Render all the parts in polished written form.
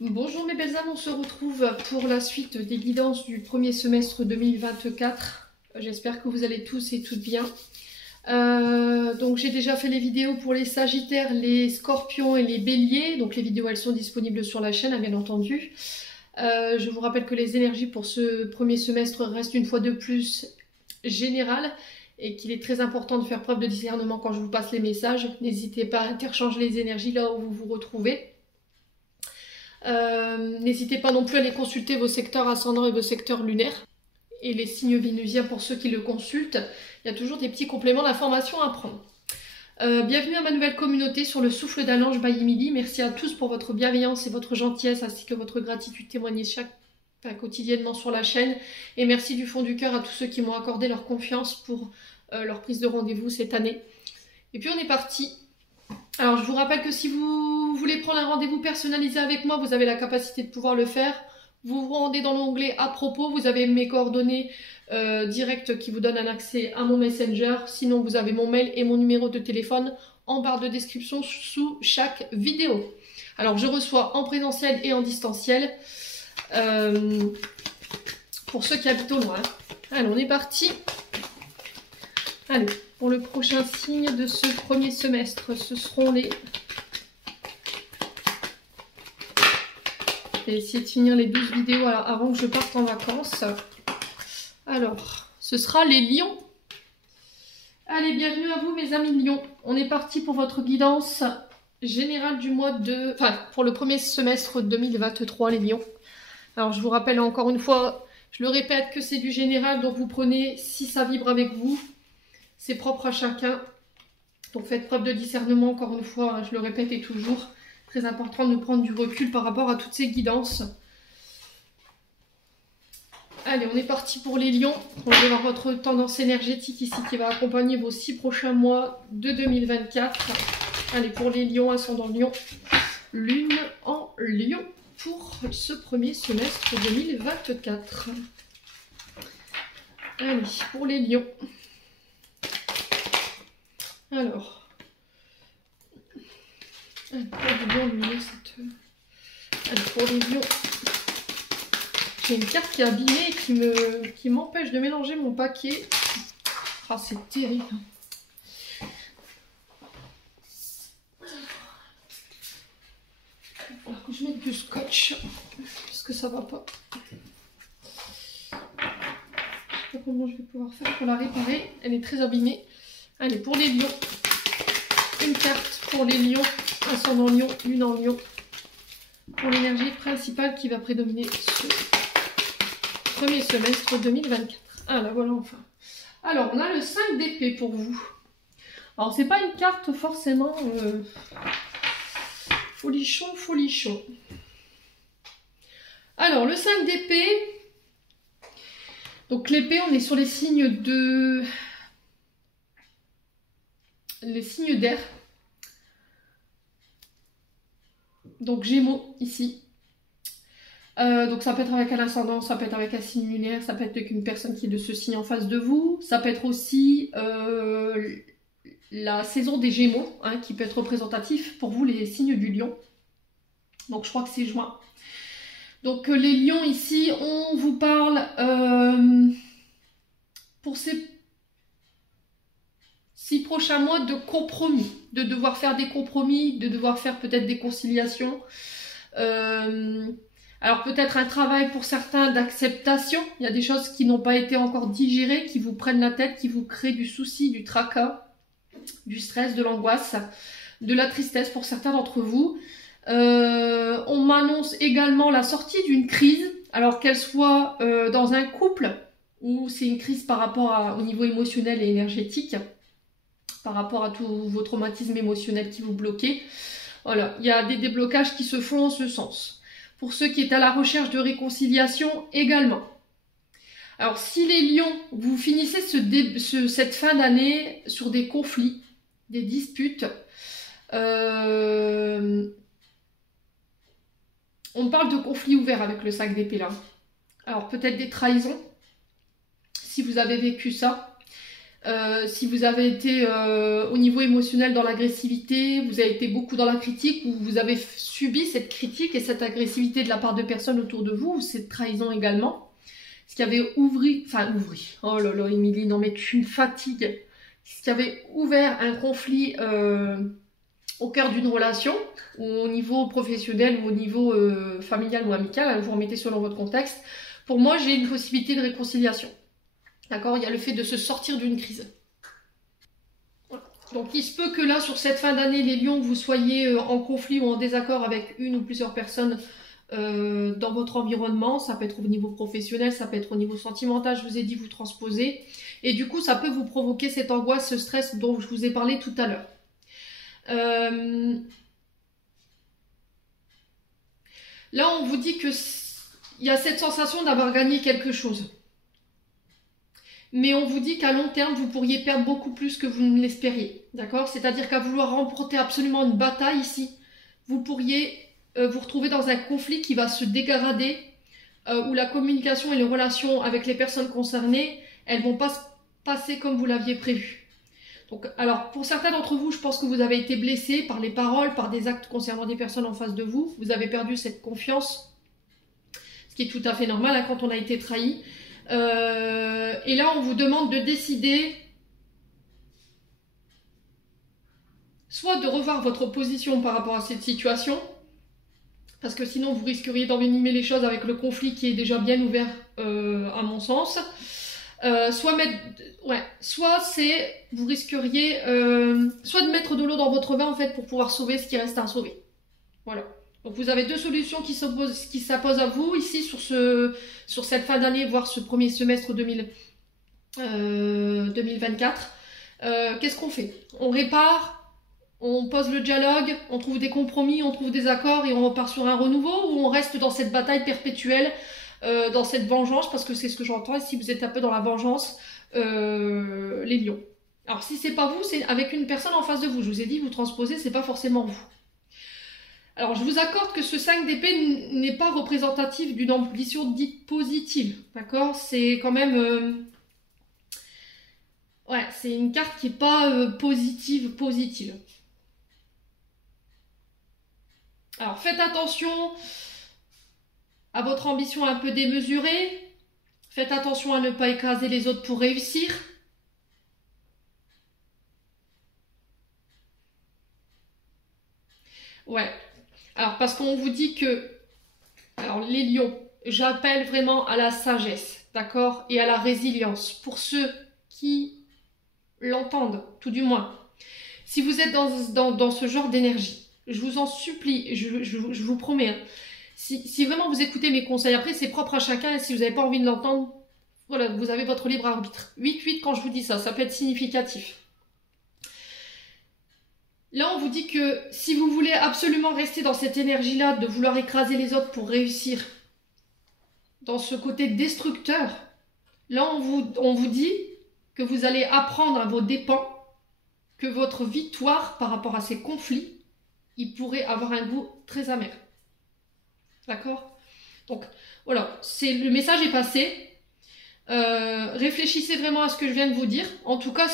Bonjour mes belles âmes, on se retrouve pour la suite des guidances du premier semestre 2024. J'espère que vous allez tous et toutes bien. Donc j'ai déjà fait les vidéos pour les Sagittaires, les Scorpions et les Béliers. Donc les vidéos elles sont disponibles sur la chaîne, bien entendu. Je vous rappelle que les énergies pour ce premier semestre restent une fois de plus générales et qu'il est très important de faire preuve de discernement quand je vous passe les messages. N'hésitez pas à interchanger les énergies là où vous vous retrouvez. N'hésitez pas non plus à aller consulter vos secteurs ascendants et vos secteurs lunaires et les signes vénusiens pour ceux qui le consultent. Il y a toujours des petits compléments d'informations à prendre. Bienvenue à ma nouvelle communauté sur le souffle d'un ange by Emily. Merci à tous pour votre bienveillance et votre gentillesse ainsi que votre gratitude témoignée quotidiennement sur la chaîne. Et merci du fond du cœur à tous ceux qui m'ont accordé leur confiance pour leur prise de rendez-vous cette année. Et puis on est parti. Alors je vous rappelle que si vous voulez prendre un rendez-vous personnalisé avec moi, vous avez la capacité de pouvoir le faire. Vous vous rendez dans l'onglet à propos, vous avez mes coordonnées directes qui vous donnent un accès à mon Messenger. Sinon vous avez mon mail et mon numéro de téléphone en barre de description sous chaque vidéo. Alors je reçois en présentiel et en distanciel pour ceux qui habitent au loin. Allez, on est parti. Allez. Pour le prochain signe de ce premier semestre, ce seront les... Je vais essayer de finir les 12 vidéos avant que je parte en vacances. Alors, ce sera les lions. Allez, bienvenue à vous mes amis lions. On est parti pour votre guidance générale du mois de... Enfin, pour le premier semestre 2023, les lions. Alors, je vous rappelle encore une fois, je le répète que c'est du général, donc vous prenez si ça vibre avec vous. C'est propre à chacun, donc faites preuve de discernement, encore une fois, hein, je le répète et toujours, très important de prendre du recul par rapport à toutes ces guidances. Allez, on est parti pour les lions, on va voir votre tendance énergétique ici qui va accompagner vos 6 prochains mois de 2024. Allez, pour les lions, ascendant lion, lune en lion pour ce premier semestre 2024. Allez, pour les lions. Alors, pour les lions, j'ai une carte qui est abîmée et qui m'empêche de mélanger mon paquet. Ah, c'est terrible. Il va falloir que je mette du scotch parce que ça va pas. Je sais pas comment je vais pouvoir faire pour la réparer. Elle est très abîmée. Allez, pour les lions, une carte pour les lions, ascendant lion, lune en lion, pour l'énergie principale qui va prédominer ce premier semestre 2024. Ah là voilà enfin. Alors, on a le 5 d'épée pour vous. Alors, c'est pas une carte forcément folichon, folichon. Alors, le 5 d'épée. Donc, l'épée, on est sur les signes de... Les signes d'air. Donc Gémeaux ici. Donc ça peut être avec un ascendant, ça peut être avec un signe lunaire, ça peut être avec une personne qui est de ce signe en face de vous. Ça peut être aussi la saison des Gémeaux, hein, qui peut être représentatif pour vous les signes du lion. Donc je crois que c'est juin. Donc les lions ici, on vous parle pour ces 6 prochains mois de compromis, de devoir faire des compromis, de devoir faire peut-être des conciliations. Alors peut-être un travail pour certains d'acceptation. Il y a des choses qui n'ont pas été encore digérées, qui vous prennent la tête, qui vous créent du souci, du tracas, du stress, de l'angoisse, de la tristesse pour certains d'entre vous. On m'annonce également la sortie d'une crise, alors qu'elle soit dans un couple ou c'est une crise par rapport au niveau émotionnel et énergétique, par rapport à tous vos traumatismes émotionnels qui vous bloquaient. Voilà, il y a des déblocages qui se font en ce sens. Pour ceux qui sont à la recherche de réconciliation également. Alors, si les lions, vous finissez cette fin d'année sur des conflits, des disputes, on parle de conflits ouverts avec le 5 d'épée là. Alors, peut-être des trahisons, si vous avez vécu ça. Si vous avez été au niveau émotionnel dans l'agressivité, vous avez été beaucoup dans la critique, ou vous avez subi cette critique et cette agressivité de la part de personnes autour de vous, ou cette trahison également. Ce qui avait oh là là, Émilie, non mais tu me fatigues. Ce qui avait ouvert un conflit au cœur d'une relation, ou au niveau professionnel, ou au niveau familial ou amical, vous remettez selon votre contexte. Pour moi, j'ai une possibilité de réconciliation. D'accord, il y a le fait de se sortir d'une crise. Voilà. Donc il se peut que là, sur cette fin d'année, les lions, vous soyez en conflit ou en désaccord avec une ou plusieurs personnes dans votre environnement. Ça peut être au niveau professionnel, ça peut être au niveau sentimental, je vous ai dit, vous transposez. Et du coup, ça peut vous provoquer cette angoisse, ce stress dont je vous ai parlé tout à l'heure. Là, on vous dit qu'il y a cette sensation d'avoir gagné quelque chose. Mais on vous dit qu'à long terme, vous pourriez perdre beaucoup plus que vous ne l'espériez. D'accord? C'est-à-dire qu'à vouloir remporter absolument une bataille ici, vous pourriez vous retrouver dans un conflit qui va se dégrader, où la communication et les relations avec les personnes concernées, elles vont pas se passer comme vous l'aviez prévu. Donc, alors, pour certains d'entre vous, je pense que vous avez été blessés par les paroles, par des actes concernant des personnes en face de vous. Vous avez perdu cette confiance, ce qui est tout à fait normal hein, quand on a été trahi. Et là, on vous demande de décider soit de revoir votre position par rapport à cette situation, parce que sinon vous risqueriez d'envenimer les choses avec le conflit qui est déjà bien ouvert à mon sens. Soit vous risqueriez soit de mettre de l'eau dans votre vin en fait pour pouvoir sauver ce qui reste à sauver. Voilà. Donc vous avez deux solutions qui s'imposent à vous ici sur cette fin d'année, voire ce premier semestre 2024. Qu'est-ce qu'on fait? On répare, on pose le dialogue, on trouve des compromis, on trouve des accords et on repart sur un renouveau, ou on reste dans cette bataille perpétuelle, dans cette vengeance, parce que c'est ce que j'entends, et si vous êtes un peu dans la vengeance, les lions. Alors si c'est pas vous, c'est avec une personne en face de vous. Je vous ai dit, vous transposez, c'est pas forcément vous. Alors, je vous accorde que ce 5 d'épée n'est pas représentatif d'une ambition dite positive, d'accord? C'est quand même... ouais, c'est une carte qui n'est pas positive. Alors, faites attention à votre ambition un peu démesurée. Faites attention à ne pas écraser les autres pour réussir. Ouais. Alors, parce qu'on vous dit que, alors les lions, j'appelle vraiment à la sagesse, d'accord, et à la résilience, pour ceux qui l'entendent, tout du moins. Si vous êtes dans ce genre d'énergie, je vous en supplie, je vous promets, hein, si vraiment vous écoutez mes conseils, après c'est propre à chacun, et si vous n'avez pas envie de l'entendre, voilà, vous avez votre libre arbitre. 8-8 quand je vous dis ça, ça peut être significatif. Là, on vous dit que si vous voulez absolument rester dans cette énergie-là, de vouloir écraser les autres pour réussir, dans ce côté destructeur, là, on vous dit que vous allez apprendre à vos dépens que votre victoire par rapport à ces conflits, il pourrait avoir un goût très amer. D'accord? Donc, voilà, le message est passé. Réfléchissez vraiment à ce que je viens de vous dire. En tout cas,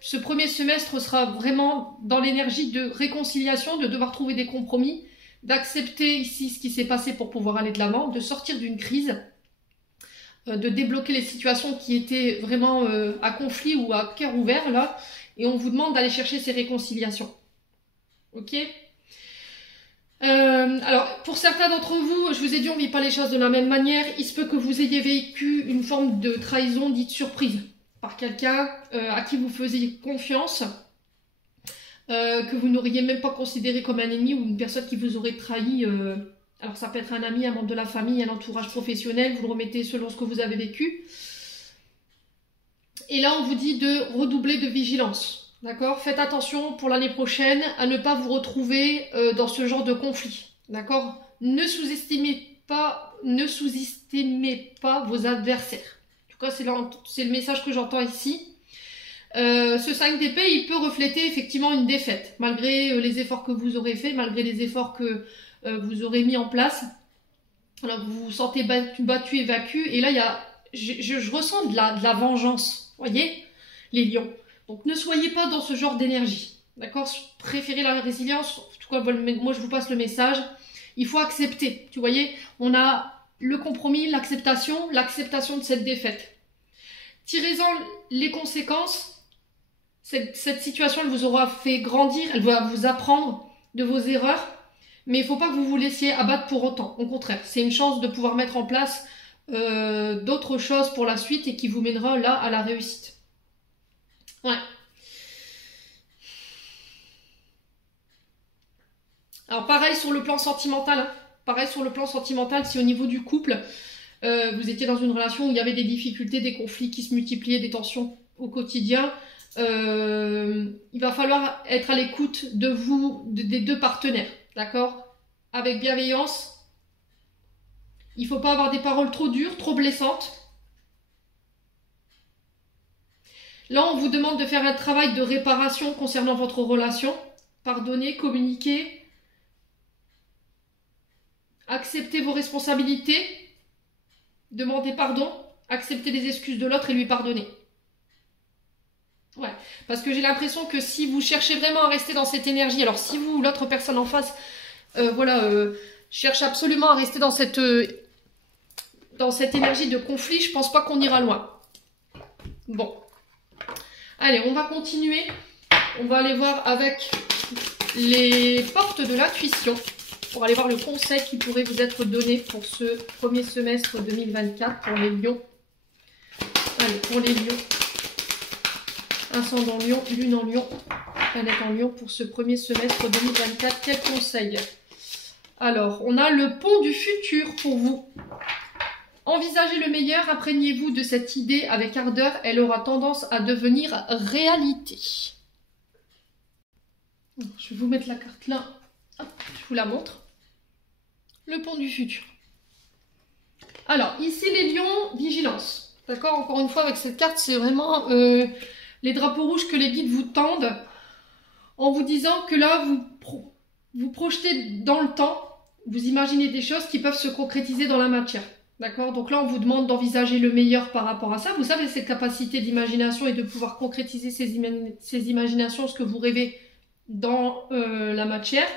ce premier semestre sera vraiment dans l'énergie de réconciliation, de devoir trouver des compromis, d'accepter ici ce qui s'est passé pour pouvoir aller de l'avant, de sortir d'une crise, de débloquer les situations qui étaient vraiment à conflit ou à cœur ouvert là, et on vous demande d'aller chercher ces réconciliations. Ok? Alors, pour certains d'entre vous, je vous ai dit, on ne vit pas les choses de la même manière. Il se peut que vous ayez vécu une forme de trahison dite surprise par quelqu'un à qui vous faisiez confiance, que vous n'auriez même pas considéré comme un ennemi, ou une personne qui vous aurait trahi. Alors, ça peut être un ami, un membre de la famille, un entourage professionnel, vous le remettez selon ce que vous avez vécu. Et là, on vous dit de redoubler de vigilance. D'accord? Faites attention pour l'année prochaine à ne pas vous retrouver dans ce genre de conflit. D'accord? Ne sous-estimez pas vos adversaires. En tout cas, c'est le message que j'entends ici. Ce 5 d'épée, il peut refléter effectivement une défaite, malgré les efforts que vous aurez faits, malgré les efforts que vous aurez mis en place. Alors, vous vous sentez battu et vaincu. Et là, je ressens de la vengeance. Voyez? les lions. Donc ne soyez pas dans ce genre d'énergie. D'accord? Préférez la résilience. En tout cas, moi je vous passe le message. Il faut accepter. Tu voyez, on a le compromis, l'acceptation de cette défaite. Tirez-en les conséquences. Cette situation, elle vous aura fait grandir, elle va vous apprendre de vos erreurs. Mais il ne faut pas que vous vous laissiez abattre pour autant. Au contraire, c'est une chance de pouvoir mettre en place d'autres choses pour la suite et qui vous mènera là à la réussite. Ouais. Alors pareil sur le plan sentimental. Hein. Pareil sur le plan sentimental, si au niveau du couple, vous étiez dans une relation où il y avait des difficultés, des conflits qui se multipliaient, des tensions au quotidien, il va falloir être à l'écoute de vous, des deux partenaires. D'accord? Avec bienveillance. Il ne faut pas avoir des paroles trop dures, trop blessantes. Là, on vous demande de faire un travail de réparation concernant votre relation. Pardonnez, communiquez. Acceptez vos responsabilités. Demandez pardon. Acceptez les excuses de l'autre et lui pardonner. Ouais, parce que j'ai l'impression que si vous cherchez vraiment à rester dans cette énergie, alors si vous, l'autre personne en face, cherche absolument à rester dans cette énergie de conflit, je pense pas qu'on ira loin. Bon. Allez, on va continuer. On va aller voir avec les portes de l'intuition pour aller voir le conseil qui pourrait vous être donné pour ce premier semestre 2024 pour les lions. Allez, pour les lions. Ascendant lion, lune en lion, planète en lion pour ce premier semestre 2024. Quel conseil? Alors, on a le pont du futur pour vous. Envisagez le meilleur, imprégnez-vous de cette idée avec ardeur, elle aura tendance à devenir réalité. Je vais vous mettre la carte là, hop, je vous la montre. Le pont du futur. Alors, ici les lions, vigilance. D'accord? Encore une fois, avec cette carte, c'est vraiment les drapeaux rouges que les guides vous tendent en vous disant que là, vous projetez dans le temps, vous imaginez des choses qui peuvent se concrétiser dans la matière. D'accord? Donc là, on vous demande d'envisager le meilleur par rapport à ça. Vous avez cette capacité d'imagination et de pouvoir concrétiser ces imaginations, ce que vous rêvez dans la matière.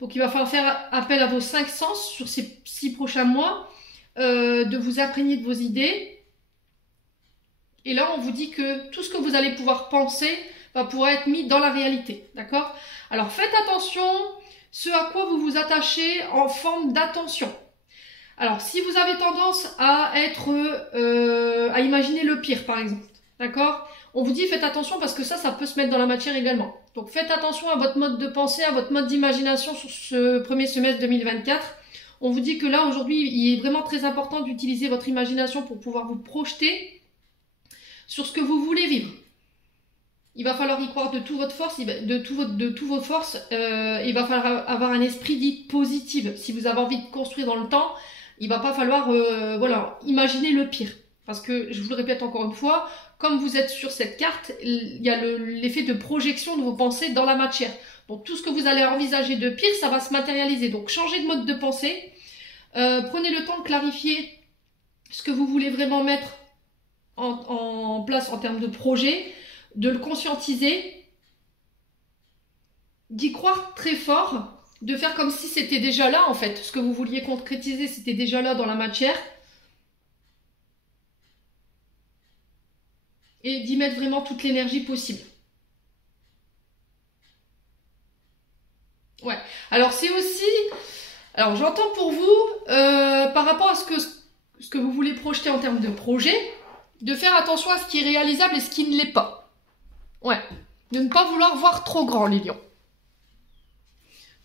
Donc, il va falloir faire appel à vos 5 sens sur ces 6 prochains mois, de vous imprégner de vos idées. Et là, on vous dit que tout ce que vous allez pouvoir penser va pouvoir être mis dans la réalité. D'accord? Alors, faites attention, ce à quoi vous vous attachez en forme d'attention. Alors, si vous avez tendance à à imaginer le pire, par exemple, d'accord? On vous dit faites attention parce que ça peut se mettre dans la matière également. Donc, faites attention à votre mode de pensée, à votre mode d'imagination sur ce premier semestre 2024. On vous dit que là, aujourd'hui, il est vraiment très important d'utiliser votre imagination pour pouvoir vous projeter sur ce que vous voulez vivre. Il va falloir y croire de toute votre force, de toutes vos forces. Il va falloir avoir un esprit dit positif. Si vous avez envie de construire dans le temps, il va pas falloir imaginer le pire. Parce que, je vous le répète encore une fois, comme vous êtes sur cette carte, il y a l'effet de projection de vos pensées dans la matière. Donc tout ce que vous allez envisager de pire, ça va se matérialiser. Donc changez de mode de pensée. Prenez le temps de clarifier ce que vous voulez vraiment mettre en place en termes de projet, de le conscientiser, d'y croire très fort, de faire comme si c'était déjà là en fait. Ce que vous vouliez concrétiser, c'était déjà là dans la matière. Et d'y mettre vraiment toute l'énergie possible. Ouais. Alors c'est aussi... Alors j'entends pour vous, par rapport à ce que vous voulez projeter en termes de projet, de faire attention à ce qui est réalisable et ce qui ne l'est pas. Ouais. De ne pas vouloir voir trop grand, les lions.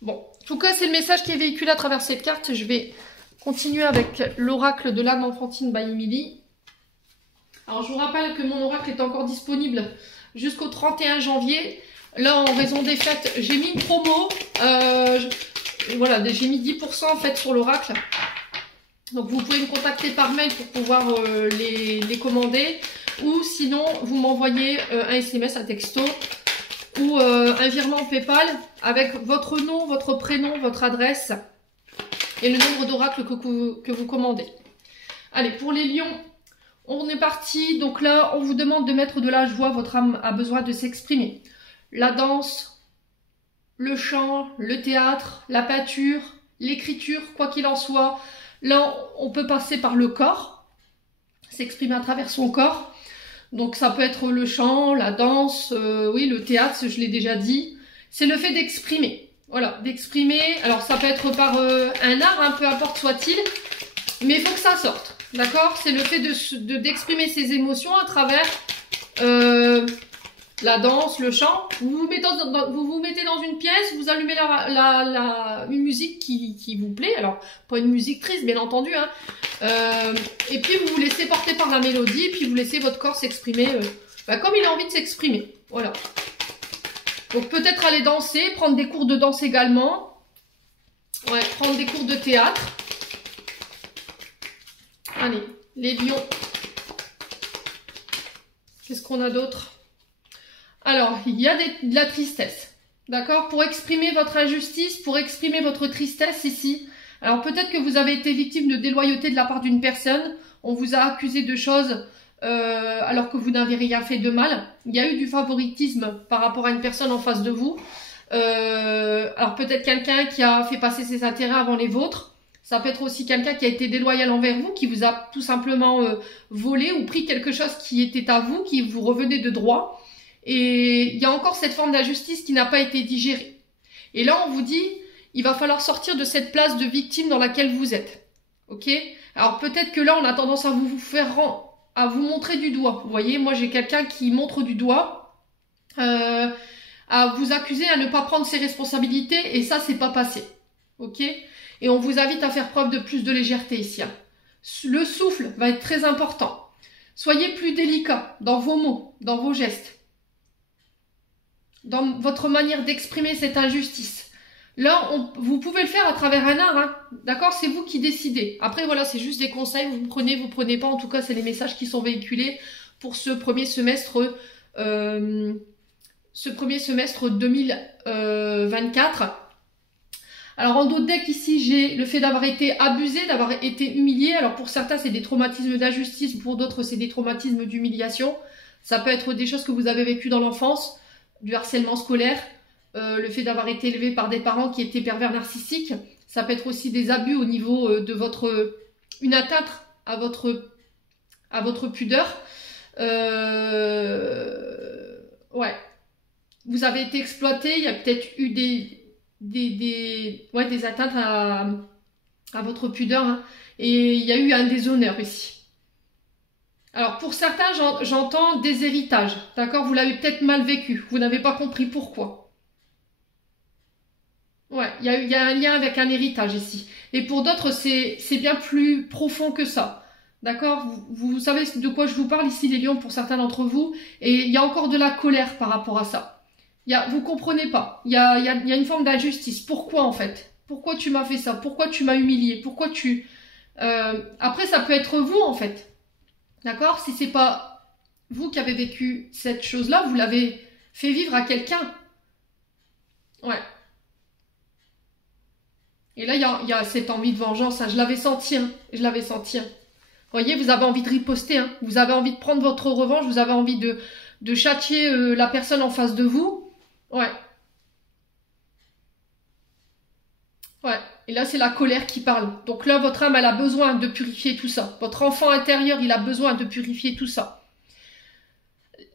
Bon. En tout cas, c'est le message qui est véhiculé à travers cette carte. Je vais continuer avec l'oracle de l'âme enfantine by Emily. Alors, je vous rappelle que mon oracle est encore disponible jusqu'au 31 janvier. Là, en raison des fêtes, j'ai mis une promo. Voilà, j'ai mis 10% en fait sur l'oracle. Donc, vous pouvez me contacter par mail pour pouvoir les commander. Ou sinon, vous m'envoyez un SMS, un texto ou un virement PayPal avec votre nom, votre prénom, votre adresse et le nombre d'oracles que vous commandez. Allez, pour les lions, On est parti, donc là, on vous demande de mettre de la joie, votre âme a besoin de s'exprimer. La danse, le chant, le théâtre, la peinture, l'écriture, quoi qu'il en soit. Là, on peut passer par le corps, s'exprimer à travers son corps. Donc ça peut être le chant, la danse, oui, le théâtre, je l'ai déjà dit. C'est le fait d'exprimer, voilà, d'exprimer. Alors ça peut être par un art, hein, peu importe soit-il, mais il faut que ça sorte. D'accord? C'est le fait d'exprimer ses émotions à travers la danse, le chant. Vous vous mettez dans une pièce, vous allumez une musique qui vous plaît. Alors, pas une musique triste, bien entendu. Hein. Et puis, vous vous laissez porter par la mélodie, puis vous laissez votre corps s'exprimer comme il a envie de s'exprimer. Voilà. Donc, peut-être aller danser, prendre des cours de danse également. Ouais, prendre des cours de théâtre. Allez, les lions. Qu'est-ce qu'on a d'autre? Alors, il y a de la tristesse. D'accord? Pour exprimer votre injustice, pour exprimer votre tristesse ici. Alors, peut-être que vous avez été victime de déloyauté de la part d'une personne. On vous a accusé de choses alors que vous n'avez rien fait de mal. Il y a eu du favoritisme par rapport à une personne en face de vous. Alors, peut-être quelqu'un qui a fait passer ses intérêts avant les vôtres. Ça peut être aussi quelqu'un qui a été déloyal envers vous, qui vous a tout simplement volé ou pris quelque chose qui était à vous, qui vous revenait de droit. Et il y a encore cette forme d'injustice qui n'a pas été digérée. Et là, on vous dit, il va falloir sortir de cette place de victime dans laquelle vous êtes. Ok? Alors peut-être que là, on a tendance à à vous montrer du doigt. Vous voyez, moi j'ai quelqu'un qui montre du doigt, à vous accuser à ne pas prendre ses responsabilités, et ça, c'est pas passé. Ok? Et on vous invite à faire preuve de plus de légèreté ici. Hein. Le souffle va être très important. Soyez plus délicat dans vos mots, dans vos gestes, dans votre manière d'exprimer cette injustice. Là, vous pouvez le faire à travers un art, hein. D'accord? C'est vous qui décidez. Après, voilà, c'est juste des conseils, vous prenez pas. En tout cas, c'est les messages qui sont véhiculés pour ce premier semestre 2024. Alors en dos de deck ici, j'ai le fait d'avoir été abusé, d'avoir été humilié. Alors pour certains, c'est des traumatismes d'injustice, pour d'autres, c'est des traumatismes d'humiliation. Ça peut être des choses que vous avez vécues dans l'enfance, du harcèlement scolaire, le fait d'avoir été élevé par des parents qui étaient pervers narcissiques. Ça peut être aussi des abus au niveau de une atteinte à votre pudeur. Ouais. Vous avez été exploité, il y a peut-être eu des atteintes à votre pudeur, hein. Et il y a eu un déshonneur ici. Alors pour certains, j'entends des héritages, d'accord? Vous l'avez peut-être mal vécu, vous n'avez pas compris pourquoi. Ouais, il y a un lien avec un héritage ici. Et pour d'autres, c'est bien plus profond que ça. D'accord? Vous savez de quoi je vous parle ici, les lions, pour certains d'entre vous. Et il y a encore de la colère par rapport à ça. Vous comprenez pas. Il y a une forme d'injustice. Pourquoi en fait? Pourquoi tu m'as fait ça? Pourquoi tu m'as humilié? Pourquoi tu... Après, ça peut être vous en fait. D'accord? Si c'est pas vous qui avez vécu cette chose-là, vous l'avez fait vivre à quelqu'un. Ouais. Et là, il y a cette envie de vengeance. Hein. Je l'avais senti. Hein. Je l'avais senti. Hein. Vous voyez, vous avez envie de riposter. Hein. Vous avez envie de prendre votre revanche. Vous avez envie de châtier la personne en face de vous. Ouais. Ouais. Et là, c'est la colère qui parle. Donc là, votre âme, elle a besoin de purifier tout ça. Votre enfant intérieur, il a besoin de purifier tout ça.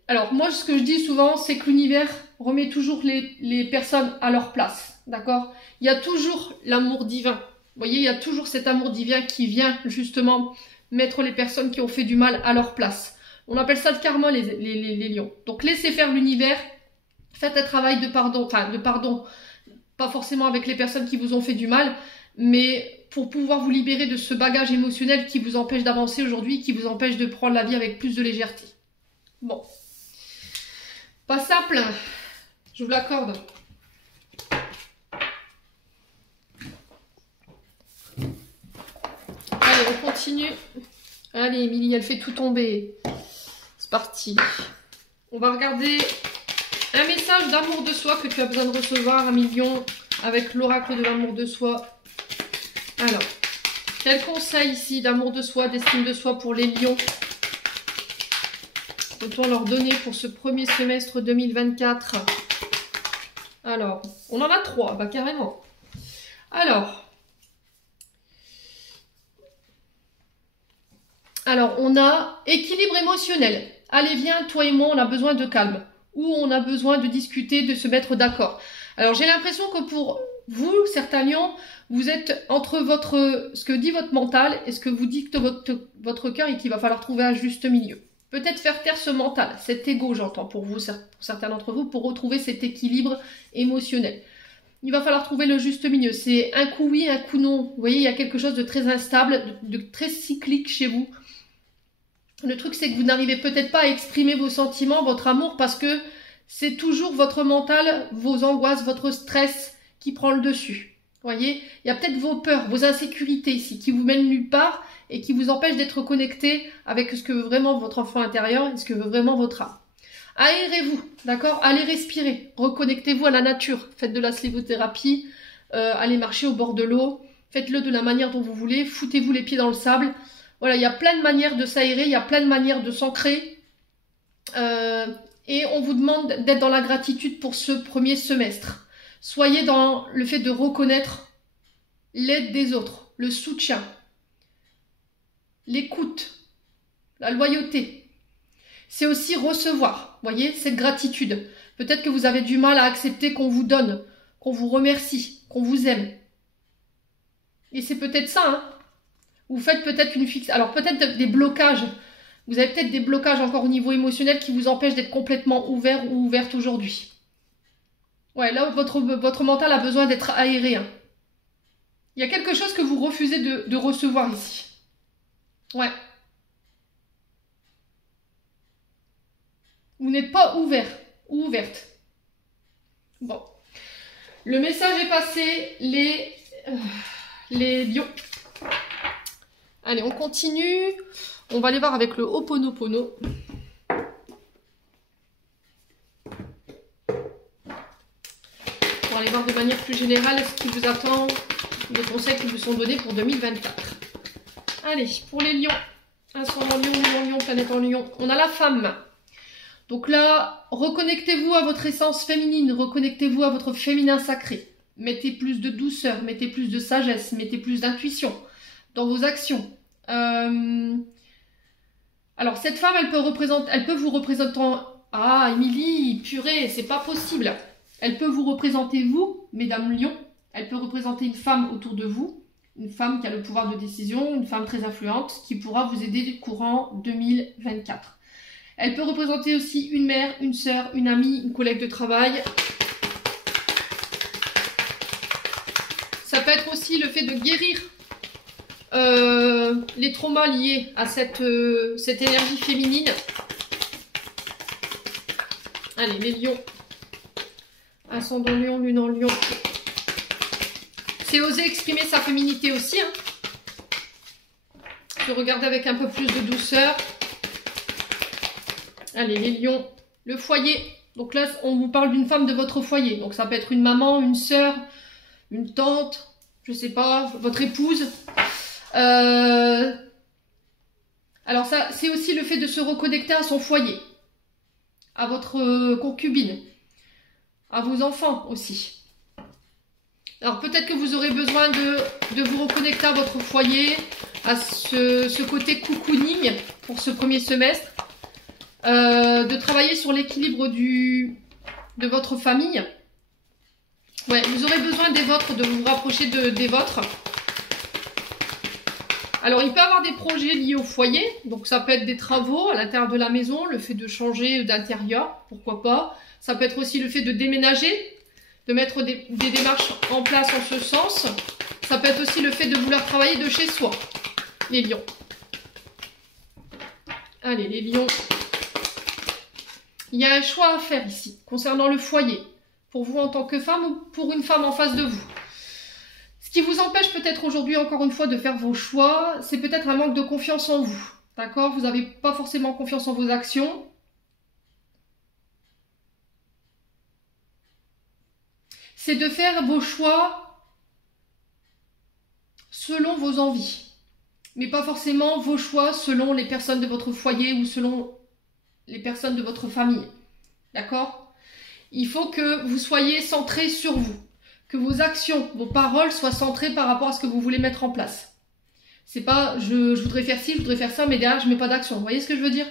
Alors, moi, ce que je dis souvent, c'est que l'univers remet toujours les personnes à leur place. D'accord? Il y a toujours l'amour divin. Vous voyez, il y a toujours cet amour divin qui vient justement mettre les personnes qui ont fait du mal à leur place. On appelle ça le karma, les lions. Donc, laissez faire l'univers. Faites un travail de pardon. Enfin, de pardon. Pas forcément avec les personnes qui vous ont fait du mal, mais pour pouvoir vous libérer de ce bagage émotionnel qui vous empêche d'avancer aujourd'hui, qui vous empêche de prendre la vie avec plus de légèreté. Bon. Pas simple. Je vous l'accorde. Allez, on continue. Allez, Émilie, elle fait tout tomber. C'est parti. On va regarder un message d'amour de soi que tu as besoin de recevoir, 1 million, avec l'oracle de l'amour de soi. Alors, quel conseil ici d'amour de soi, d'estime de soi pour les lions? peut-on leur donner pour ce premier semestre 2024? Alors, on en a 3, bah carrément. Alors, on a équilibre émotionnel. Allez, viens, toi et moi, on a besoin de calme. Ou on a besoin de discuter, de se mettre d'accord. Alors, j'ai l'impression que pour vous, certains lions, vous êtes entre ce que dit votre mental et ce que vous dicte votre cœur et qu'il va falloir trouver un juste milieu. Peut-être faire taire ce mental, cet ego, j'entends, pour vous, pour certains d'entre vous, pour retrouver cet équilibre émotionnel. Il va falloir trouver le juste milieu. C'est un coup oui, un coup non. Vous voyez, il y a quelque chose de très instable, de très cyclique chez vous. Le truc, c'est que vous n'arrivez peut-être pas à exprimer vos sentiments, votre amour, parce que c'est toujours votre mental, vos angoisses, votre stress qui prend le dessus. Vous voyez, il y a peut-être vos peurs, vos insécurités ici, qui vous mènent nulle part et qui vous empêchent d'être connecté avec ce que veut vraiment votre enfant intérieur et ce que veut vraiment votre âme. Aérez-vous, d'accord? Allez respirer, reconnectez-vous à la nature, faites de la slévothérapie, allez marcher au bord de l'eau, faites-le de la manière dont vous voulez, foutez-vous les pieds dans le sable. Voilà, il y a plein de manières de s'aérer, il y a plein de manières de s'ancrer. Et on vous demande d'être dans la gratitude pour ce premier semestre. Soyez dans le fait de reconnaître l'aide des autres, le soutien, l'écoute, la loyauté. C'est aussi recevoir, voyez, cette gratitude. Peut-être que vous avez du mal à accepter qu'on vous donne, qu'on vous remercie, qu'on vous aime. Et c'est peut-être ça, hein. Vous faites peut-être une fixe. Alors peut-être des blocages. Vous avez peut-être des blocages encore au niveau émotionnel qui vous empêchent d'être complètement ouvert ou ouverte aujourd'hui. Ouais, là, votre mental a besoin d'être aéré. Hein. Il y a quelque chose que vous refusez de recevoir ici. Ouais. Vous n'êtes pas ouvert ou ouverte. Bon. Le message est passé. Les lions. Allez, on continue. On va aller voir avec le Ho'oponopono. Pour aller voir de manière plus générale ce qui vous attend, les conseils qui vous sont donnés pour 2024. Allez, pour les lions. Ascendant lion, lion, lion, planète en lion. On a la femme. Donc là, reconnectez-vous à votre essence féminine. Reconnectez-vous à votre féminin sacré. Mettez plus de douceur, mettez plus de sagesse, mettez plus d'intuition dans vos actions. Alors cette femme, elle peut vous représenter... Ah, Émilie, purée, c'est pas possible. Elle peut vous représenter vous, mesdames lions. Elle peut représenter une femme autour de vous. Une femme qui a le pouvoir de décision, une femme très influente, qui pourra vous aider courant 2024. Elle peut représenter aussi une mère, une sœur, une amie, une collègue de travail. Ça peut être aussi le fait de guérir les traumas liés à cette énergie féminine. Allez, les lions. Ascendant lion, lune en lion. C'est oser exprimer sa féminité aussi. Hein. Se regarder avec un peu plus de douceur. Allez, les lions. Le foyer. Donc là, on vous parle d'une femme de votre foyer. Donc ça peut être une maman, une sœur, une tante, je sais pas, votre épouse. Alors ça, c'est aussi le fait de se reconnecter à son foyer, à votre concubine, à vos enfants aussi. Alors peut-être que vous aurez besoin de vous reconnecter à votre foyer, à ce côté cocooning pour ce premier semestre, de travailler sur l'équilibre de votre famille. Ouais, vous aurez besoin des vôtres, de vous rapprocher des vôtres. Alors, il peut y avoir des projets liés au foyer. Donc, ça peut être des travaux à l'intérieur de la maison, le fait de changer d'intérieur, pourquoi pas. Ça peut être aussi le fait de déménager, de mettre des démarches en place en ce sens. Ça peut être aussi le fait de vouloir travailler de chez soi, les lions. Allez, les lions. Il y a un choix à faire ici, concernant le foyer. Pour vous en tant que femme ou pour une femme en face de vous. Ce qui vous empêche peut-être aujourd'hui, encore une fois, de faire vos choix, c'est peut-être un manque de confiance en vous. D'accord? Vous n'avez pas forcément confiance en vos actions. C'est de faire vos choix selon vos envies. Mais pas forcément vos choix selon les personnes de votre foyer ou selon les personnes de votre famille. D'accord? Il faut que vous soyez centré sur vous. Que vos actions, vos paroles soient centrées par rapport à ce que vous voulez mettre en place. C'est pas je voudrais faire ci, je voudrais faire ça, mais derrière je mets pas d'action. Vous voyez ce que je veux dire?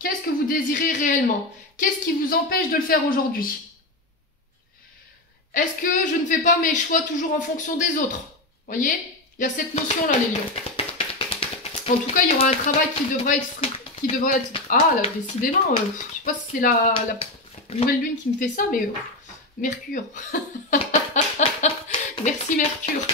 Qu'est-ce que vous désirez réellement? Qu'est-ce qui vous empêche de le faire aujourd'hui? Est-ce que je ne fais pas mes choix toujours en fonction des autres? Vous voyez? Il y a cette notion-là, les lions. En tout cas, il y aura un travail qui devrait être... Ah, là, décidément, je sais pas si c'est la nouvelle lune qui me fait ça, mais... Mercure. Merci, Mercure.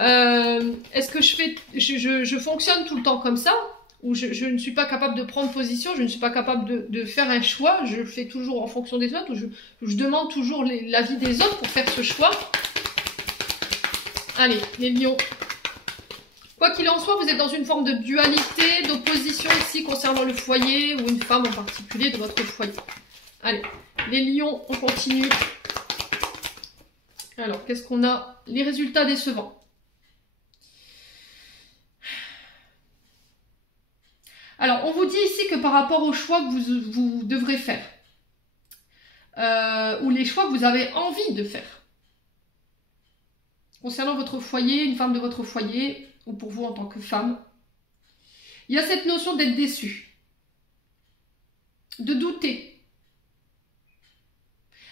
Est-ce que je fonctionne tout le temps comme ça? Ou je ne suis pas capable de prendre position, je ne suis pas capable de faire un choix, je fais toujours en fonction des autres, ou je demande toujours l'avis des autres pour faire ce choix. Allez, les lions. Quoi qu'il en soit, vous êtes dans une forme de dualité, d'opposition ici concernant le foyer, ou une femme en particulier de votre foyer. Allez, les lions, on continue. Alors, qu'est-ce qu'on a? Les résultats décevants. Alors, on vous dit ici que par rapport aux choix que vous devrez faire, ou les choix que vous avez envie de faire, concernant votre foyer, une femme de votre foyer, ou pour vous en tant que femme, il y a cette notion d'être déçu, de douter.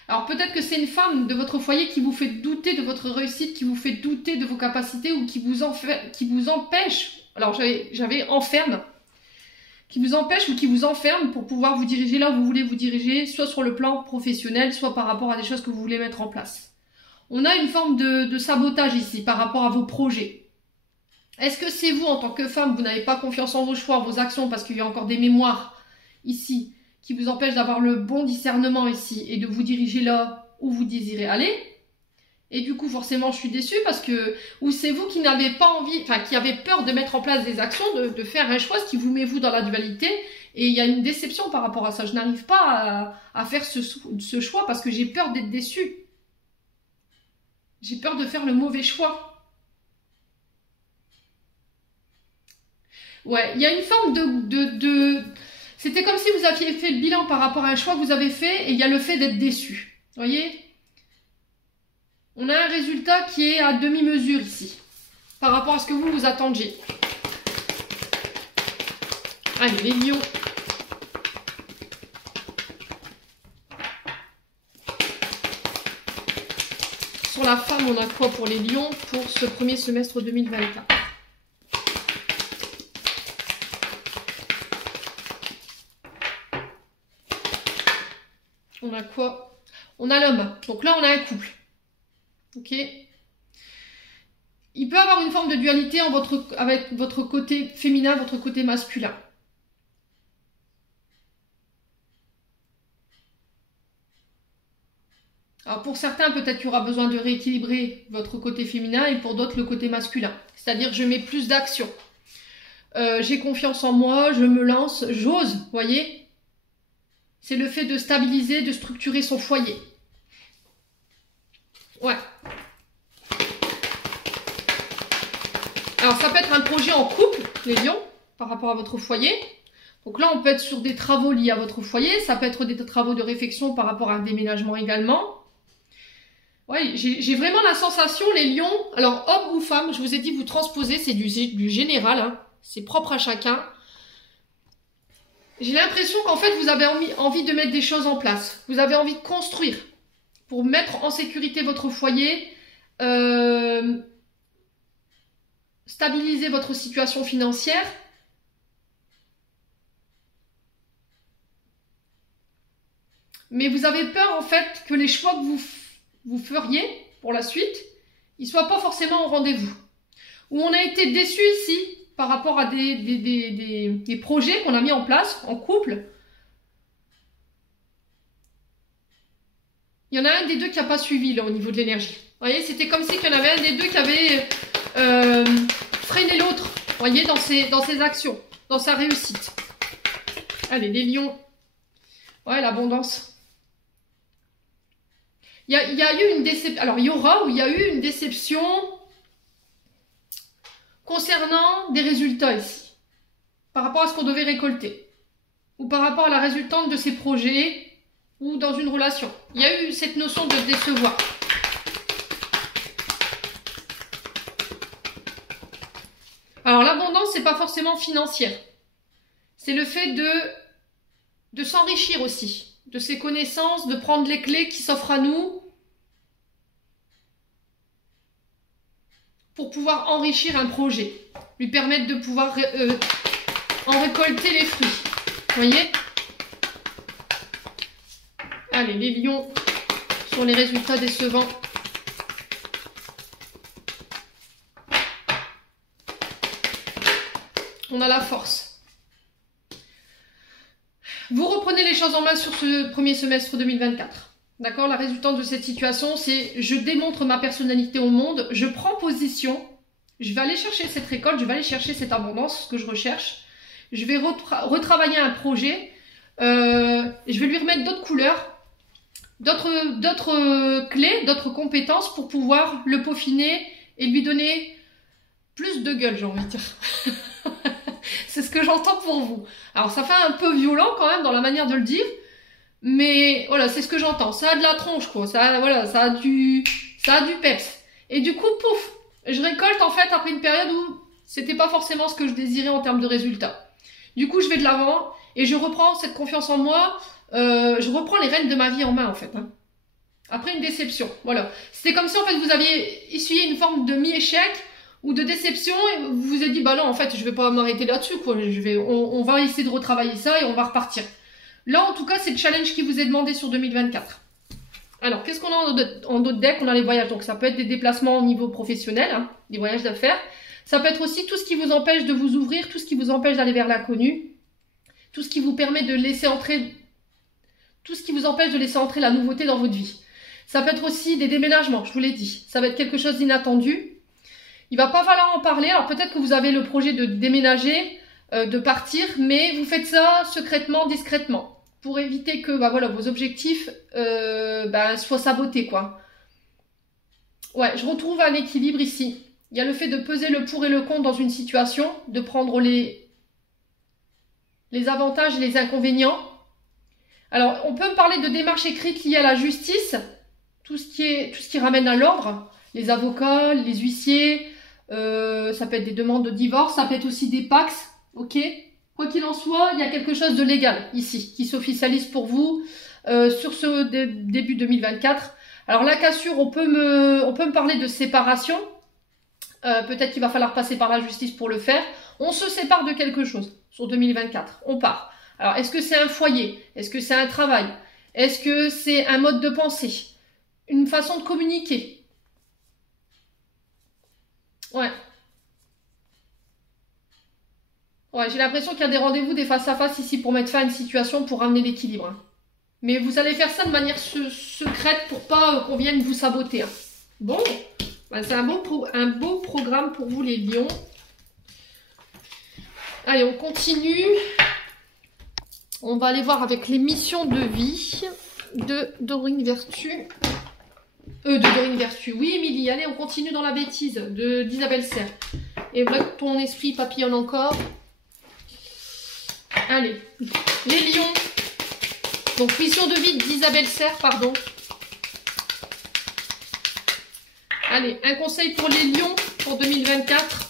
Alors peut-être que c'est une femme de votre foyer qui vous fait douter de votre réussite, qui vous fait douter de vos capacités, ou qui vous empêche, alors j'avais enferme, qui vous empêche ou qui vous enferme pour pouvoir vous diriger là où vous voulez vous diriger, soit sur le plan professionnel, soit par rapport à des choses que vous voulez mettre en place. On a une forme de sabotage ici par rapport à vos projets. Est-ce que c'est vous, en tant que femme, vous n'avez pas confiance en vos choix, vos actions, parce qu'il y a encore des mémoires ici qui vous empêchent d'avoir le bon discernement ici et de vous diriger là où vous désirez aller? Et du coup, forcément, je suis déçue parce que, ou c'est vous qui n'avez pas envie, enfin, qui avez peur de mettre en place des actions, de faire un choix, ce qui vous met vous dans la dualité. Et il y a une déception par rapport à ça. Je n'arrive pas à faire ce choix parce que j'ai peur d'être déçue. J'ai peur de faire le mauvais choix. Ouais, il y a une forme C'était comme si vous aviez fait le bilan par rapport à un choix que vous avez fait et il y a le fait d'être déçu. Vous voyez? On a un résultat qui est à demi-mesure ici, par rapport à ce que vous attendiez. Allez, les lions. Sur la femme, on a quoi pour les lions pour ce premier semestre 2024? On a quoi? On a l'homme. Donc là, on a un couple. Ok? Il peut avoir une forme de dualité avec votre côté féminin, votre côté masculin. Alors pour certains, peut-être qu'il y aura besoin de rééquilibrer votre côté féminin et pour d'autres, le côté masculin. C'est-à-dire, je mets plus d'action. J'ai confiance en moi, je me lance, j'ose, vous voyez? C'est le fait de stabiliser, de structurer son foyer. Ouais. Alors ça peut être un projet en couple, les lions, par rapport à votre foyer. Donc là, on peut être sur des travaux liés à votre foyer. Ça peut être des travaux de réflexion par rapport à un déménagement également. Ouais, j'ai vraiment la sensation, les lions, alors homme ou femme, je vous ai dit, vous transposez, c'est du général, hein, c'est propre à chacun. J'ai l'impression qu'en fait, vous avez envie de mettre des choses en place. Vous avez envie de construire pour mettre en sécurité votre foyer, stabiliser votre situation financière. Mais vous avez peur, en fait, que les choix que vous feriez pour la suite, ils ne soient pas forcément au rendez-vous. Où on a été déçus ici par rapport à des projets qu'on a mis en place en couple. Il y en a un des deux qui n'a pas suivi là au niveau de l'énergie. Vous voyez, c'était comme si il y en avait un des deux qui avait freiné l'autre, vous voyez, dans ses actions, dans sa réussite. Allez, les lions. Ouais, l'abondance. Il y a eu une déception. Alors, il y aura ou il y a eu une déception concernant des résultats ici. par rapport à ce qu'on devait récolter, ou par rapport à la résultante de ses projets, ou dans une relation. Il y a eu cette notion de décevoir. Alors l'abondance, c'est pas forcément financière. C'est le fait de s'enrichir aussi, de ses connaissances, de prendre les clés qui s'offrent à nous pour pouvoir enrichir un projet, lui permettre de pouvoir en récolter les fruits. Vous voyez? Allez, les lions sur les résultats décevants. On a la force. Vous reprenez les choses en main sur ce premier semestre 2024. D'accord? La résultante de cette situation, c'est je démontre ma personnalité au monde, je prends position, je vais aller chercher cette récolte, je vais aller chercher cette abondance, ce que je recherche. Je vais retravailler un projet, je vais lui remettre d'autres couleurs, d'autres clés, d'autres compétences pour pouvoir le peaufiner et lui donner plus de gueule, j'ai envie de dire. C'est ce que j'entends pour vous. Alors ça fait un peu violent quand même dans la manière de le dire, mais voilà, c'est ce que j'entends. Ça a de la tronche, quoi. Ça a du peps. Et du coup, pouf, je récolte en fait après une période où c'était pas forcément ce que je désirais en termes de résultats. Du coup, je vais de l'avant et je reprends cette confiance en moi. Je reprends les rênes de ma vie en main en fait. Hein. Après une déception, voilà. C'était comme si en fait vous aviez essuyé une forme de mi-échec ou de déception et vous vous êtes dit bah non en fait je vais pas m'arrêter là-dessus quoi. On va essayer de retravailler ça et on va repartir. Là en tout cas c'est le challenge qui vous est demandé sur 2024. Alors qu'est-ce qu'on a en d'autres decks? On a les voyages, donc ça peut être des déplacements au niveau professionnel, hein, des voyages d'affaires. Ça peut être aussi tout ce qui vous empêche de vous ouvrir, tout ce qui vous empêche d'aller vers l'inconnu, tout ce qui vous permet de laisser entrer, tout ce qui vous empêche de laisser entrer la nouveauté dans votre vie. Ça peut être aussi des déménagements, je vous l'ai dit. Ça va être quelque chose d'inattendu. Il va pas falloir en parler. Alors peut-être que vous avez le projet de déménager, de partir, mais vous faites ça secrètement, discrètement, pour éviter que bah, voilà, vos objectifs soient sabotés, quoi. Ouais, je retrouve un équilibre ici. Il y a le fait de peser le pour et le contre dans une situation, de prendre les avantages et les inconvénients. Alors, on peut me parler de démarches écrites liées à la justice, tout ce qui ramène à l'ordre, les avocats, les huissiers, ça peut être des demandes de divorce, ça peut être aussi des pax, ok? Quoi qu'il en soit, il y a quelque chose de légal ici, qui s'officialise pour vous sur ce début 2024. Alors la cassure, on peut me parler de séparation. Peut-être qu'il va falloir passer par la justice pour le faire. On se sépare de quelque chose sur 2024. On part. Alors, est-ce que c'est un foyer? Est-ce que c'est un travail? Est-ce que c'est un mode de pensée? Une façon de communiquer? Ouais. Ouais, j'ai l'impression qu'il y a des rendez-vous, des face-à-face ici pour mettre fin à une situation, pour ramener l'équilibre. Hein. Mais vous allez faire ça de manière secrète pour pas qu'on vienne vous saboter. Hein. Bon, ben, c'est un beau programme pour vous les lions. Allez, on continue. On va aller voir avec les missions de vie de Dorine Vertu. De Dorine Vertu. Oui, Émilie, allez, on continue dans la bêtise d'Isabelle Serre. Et voilà que ton esprit papillonne encore. Allez, les lions. Donc, mission de vie d'Isabelle Serre, pardon. Allez, un conseil pour les lions pour 2024.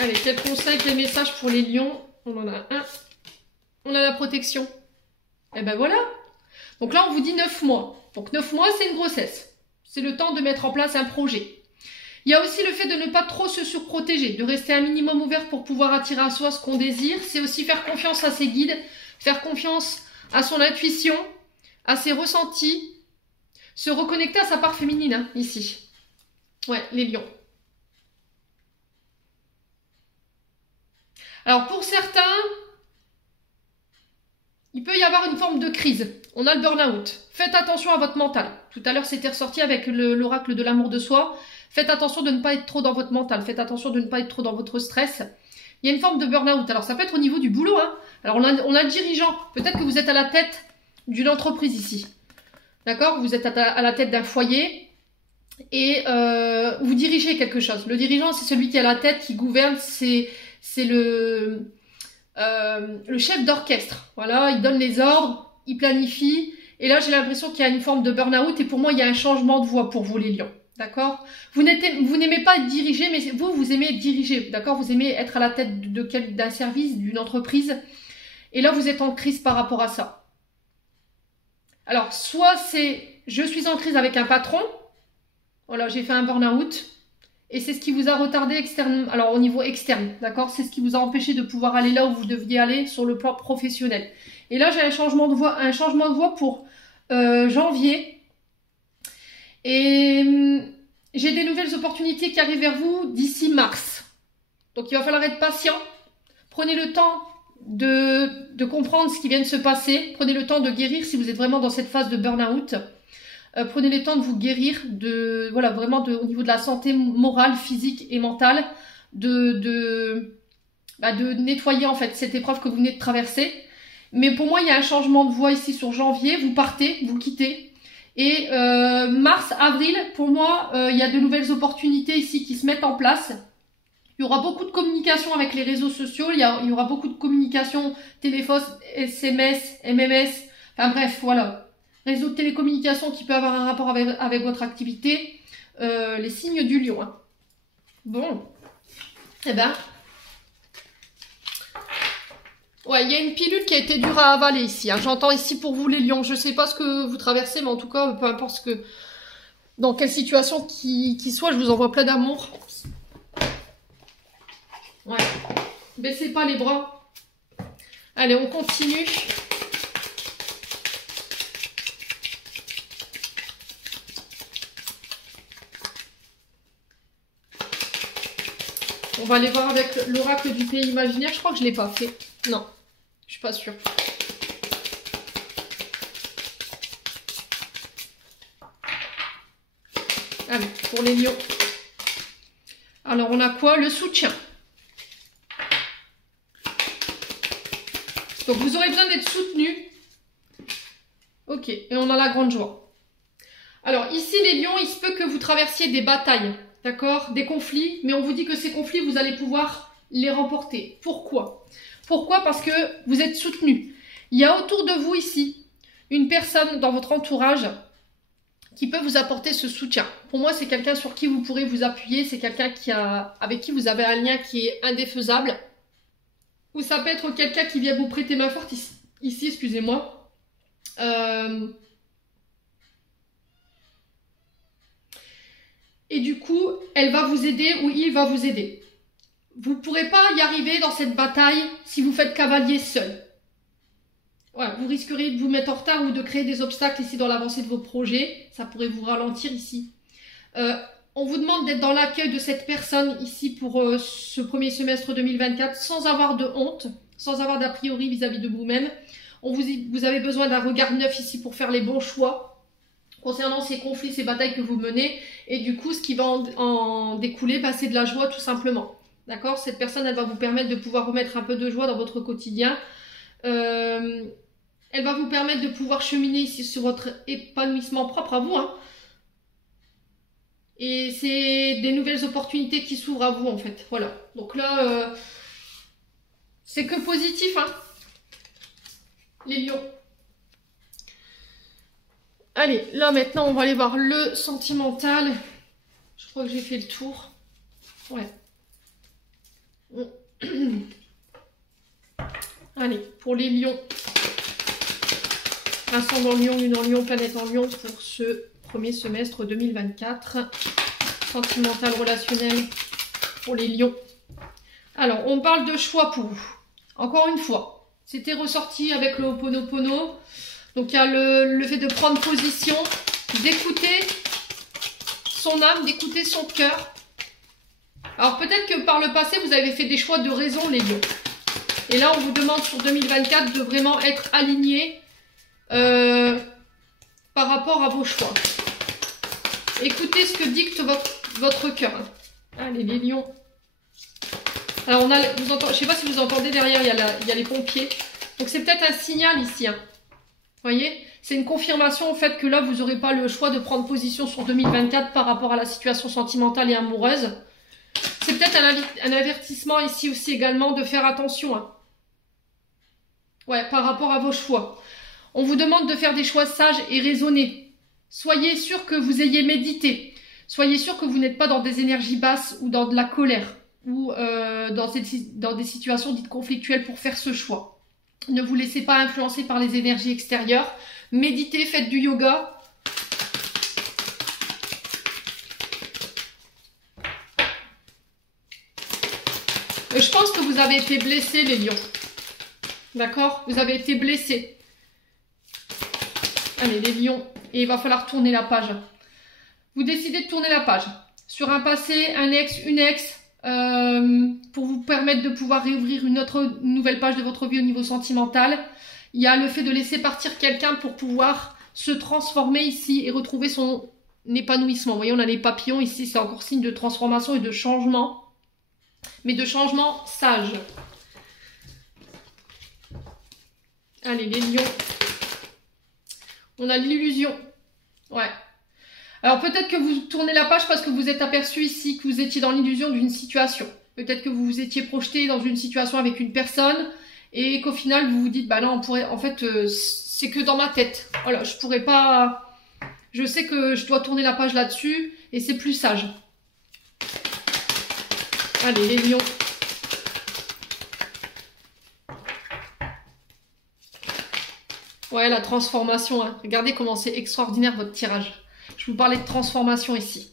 Allez, quel conseil, quel message pour les lions? On en a un. On a la protection. Et ben voilà. Donc là, on vous dit 9 mois. Donc 9 mois, c'est une grossesse. C'est le temps de mettre en place un projet. Il y a aussi le fait de ne pas trop se surprotéger, de rester un minimum ouvert pour pouvoir attirer à soi ce qu'on désire. C'est aussi faire confiance à ses guides, faire confiance à son intuition, à ses ressentis, se reconnecter à sa part féminine, hein, ici. Ouais, les lions. Alors pour certains, il peut y avoir une forme de crise. On a le burn-out. Faites attention à votre mental. Tout à l'heure, c'était ressorti avec l'oracle de l'amour de soi. Faites attention de ne pas être trop dans votre mental. Faites attention de ne pas être trop dans votre stress. Il y a une forme de burn-out. Alors ça peut être au niveau du boulot. Hein. Alors on a le dirigeant. Peut-être que vous êtes à la tête d'une entreprise ici. D'accord? Vous êtes à la tête d'un foyer. et vous dirigez quelque chose. Le dirigeant, c'est celui qui a la tête, qui gouverne, c'est le chef d'orchestre. Voilà, il donne les ordres, il planifie. Et là, j'ai l'impression qu'il y a une forme de burn-out. Et pour moi, il y a un changement de voie pour vous, les lions. D'accord? Vous n'aimez pas diriger, mais vous aimez diriger. D'accord? Vous aimez être à la tête d'un service, d'une entreprise. Et là, vous êtes en crise par rapport à ça. Alors, soit c'est je suis en crise avec un patron. Voilà, j'ai fait un burn-out. Et c'est ce qui vous a retardé externe, alors au niveau externe, d'accord? C'est ce qui vous a empêché de pouvoir aller là où vous deviez aller sur le plan professionnel. Et là, j'ai un changement de voie pour janvier. Et j'ai des nouvelles opportunités qui arrivent vers vous d'ici mars. Donc, il va falloir être patient. Prenez le temps de comprendre ce qui vient de se passer. Prenez le temps de guérir si vous êtes vraiment dans cette phase de burn-out. Prenez le temps de vous guérir, voilà, vraiment au niveau de la santé morale, physique et mentale, de nettoyer en fait cette épreuve que vous venez de traverser. Mais pour moi, il y a un changement de voie ici sur janvier. Vous partez, vous quittez. Et mars, avril, pour moi, il y a de nouvelles opportunités ici qui se mettent en place. Il y aura beaucoup de communication avec les réseaux sociaux. Il y aura beaucoup de communication téléphone, SMS, MMS. Enfin bref, voilà. Réseau de télécommunication qui peut avoir un rapport avec votre activité. Les signes du lion. Hein. Bon. Eh ben. Ouais, il y a une pilule qui a été dure à avaler ici. Hein. J'entends ici pour vous les lions. Je sais pas ce que vous traversez, mais en tout cas, peu importe dans quelle situation qui soit, je vous envoie plein d'amour. Ouais. Baissez pas les bras. Allez, on continue. On va aller voir avec l'oracle du pays imaginaire. Je crois que je ne l'ai pas fait. Non, je suis pas sûre. Allez, pour les lions. Alors, on a quoi? Le soutien. Donc, vous aurez besoin d'être soutenu. Ok, et on a la grande joie. Alors, ici, les lions, il se peut que vous traversiez des batailles. D'accord? Des conflits, mais on vous dit que ces conflits, vous allez pouvoir les remporter. Pourquoi? Pourquoi? Parce que vous êtes soutenu. Il y a autour de vous ici une personne dans votre entourage qui peut vous apporter ce soutien. Pour moi, c'est quelqu'un sur qui vous pourrez vous appuyer. C'est quelqu'un avec qui vous avez un lien qui est indéfaisable. Ou ça peut être quelqu'un qui vient vous prêter main forte ici, excusez-moi. Et du coup, elle va vous aider ou il va vous aider. Vous ne pourrez pas y arriver dans cette bataille si vous faites cavalier seul. Voilà, vous risqueriez de vous mettre en retard ou de créer des obstacles ici dans l'avancée de vos projets. Ça pourrait vous ralentir ici. On vous demande d'être dans l'accueil de cette personne ici pour ce premier semestre 2024 sans avoir de honte, sans avoir d'a priori vis-à-vis de vous-même. Vous avez besoin d'un regard neuf ici pour faire les bons choix concernant ces conflits, ces batailles que vous menez. Et du coup, ce qui va en découler, c'est de la joie tout simplement. D'accord? Cette personne, elle va vous permettre de pouvoir remettre un peu de joie dans votre quotidien. Elle va vous permettre de pouvoir cheminer ici sur votre épanouissement propre à vous. Hein. Et c'est des nouvelles opportunités qui s'ouvrent à vous en fait. Voilà. Donc là, c'est que positif. Hein, les lions. Allez, là maintenant, on va aller voir le sentimental. Je crois que j'ai fait le tour. Ouais. Allez, pour les lions. Ascendant lion, lune en lion, planète en lion pour ce premier semestre 2024. Sentimental, relationnel pour les lions. Alors, on parle de choix pour vous. Encore une fois, c'était ressorti avec le Ho'oponopono. Donc, il y a le fait de prendre position, d'écouter son âme, d'écouter son cœur. Alors, peut-être que par le passé, vous avez fait des choix de raison, les lions. Et là, on vous demande sur 2024 de vraiment être aligné par rapport à vos choix. Écoutez ce que dicte votre cœur. Allez, les lions. Alors, je ne sais pas si vous entendez derrière, il y a les pompiers. Donc, c'est peut-être un signal ici. Hein. Vous voyez? C'est une confirmation en fait que là, vous n'aurez pas le choix de prendre position sur 2024 par rapport à la situation sentimentale et amoureuse. C'est peut-être un avertissement ici aussi également de faire attention. Hein. Ouais, par rapport à vos choix. On vous demande de faire des choix sages et raisonnés. Soyez sûr que vous ayez médité. Soyez sûr que vous n'êtes pas dans des énergies basses ou dans de la colère ou dans des situations dites conflictuelles pour faire ce choix. Ne vous laissez pas influencer par les énergies extérieures. Méditez, faites du yoga. Je pense que vous avez été blessés, les lions. D'accord? Vous avez été blessés. Allez, les lions. Et il va falloir tourner la page. Vous décidez de tourner la page. Sur un passé, un ex, une ex, pour vous permettre de pouvoir réouvrir une nouvelle page de votre vie au niveau sentimental. Il y a le fait de laisser partir quelqu'un pour pouvoir se transformer ici et retrouver son épanouissement. Vous voyez, on a les papillons ici, c'est encore signe de transformation et de changement. Mais de changement sage. Allez, les lions. On a l'illusion. Ouais. Alors peut-être que vous tournez la page parce que vous êtes aperçu ici que vous étiez dans l'illusion d'une situation. Peut-être que vous vous étiez projeté dans une situation avec une personne et qu'au final vous vous dites bah non, on pourrait, en fait c'est que dans ma tête. Voilà, je pourrais pas, je sais que je dois tourner la page là-dessus et c'est plus sage. Allez les lions. Ouais, la transformation, hein. Regardez comment c'est extraordinaire votre tirage. Je vous parlais de transformation ici.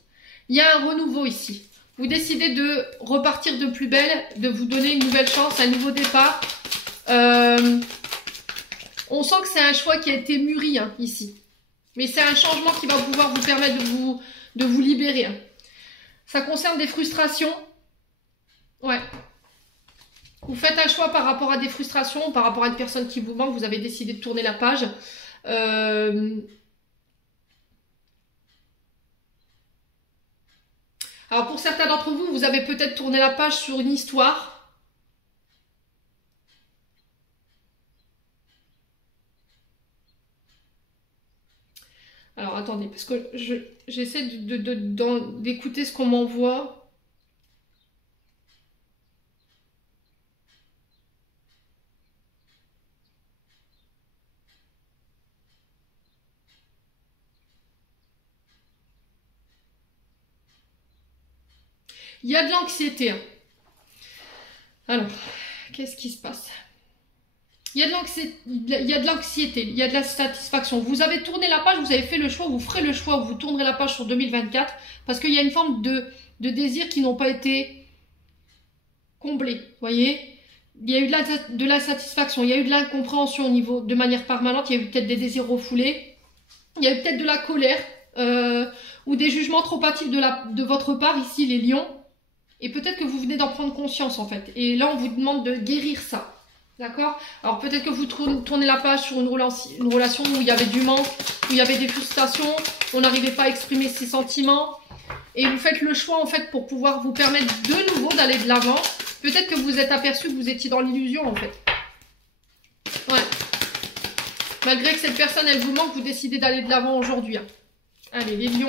Il y a un renouveau ici. Vous décidez de repartir de plus belle, de vous donner une nouvelle chance, un nouveau départ. On sent que c'est un choix qui a été mûri hein, ici. Mais c'est un changement qui va pouvoir vous permettre de vous libérer. Hein. Ça concerne des frustrations. Ouais. Vous faites un choix par rapport à des frustrations, par rapport à une personne qui vous manque, vous avez décidé de tourner la page. Alors pour certains d'entre vous, vous avez peut-être tourné la page sur une histoire. Alors attendez, parce que j'essaie d'écouter ce qu'on m'envoie. Il y a de l'anxiété. Alors, qu'est-ce qui se passe? Il y a de l'anxiété, il y a de la satisfaction. Vous avez tourné la page, vous avez fait le choix, vous ferez le choix, vous tournerez la page sur 2024 parce qu'il y a une forme de désirs qui n'ont pas été comblés. Vous voyez? Il y a eu de la satisfaction, il y a eu de l'incompréhension au niveau de manière permanente, il y a eu peut-être des désirs refoulés, il y a eu peut-être de la colère ou des jugements trop hâtifs de votre part, ici les lions. Et peut-être que vous venez d'en prendre conscience en fait. Et là, on vous demande de guérir ça. D'accord? Alors peut-être que vous tournez la page sur une relation où il y avait du manque, où il y avait des frustrations, on n'arrivait pas à exprimer ses sentiments. Et vous faites le choix en fait pour pouvoir vous permettre de nouveau d'aller de l'avant. Peut-être que vous êtes aperçu que vous étiez dans l'illusion en fait. Ouais. Malgré que cette personne, elle vous manque, vous décidez d'aller de l'avant aujourd'hui. Hein. Allez, les lions.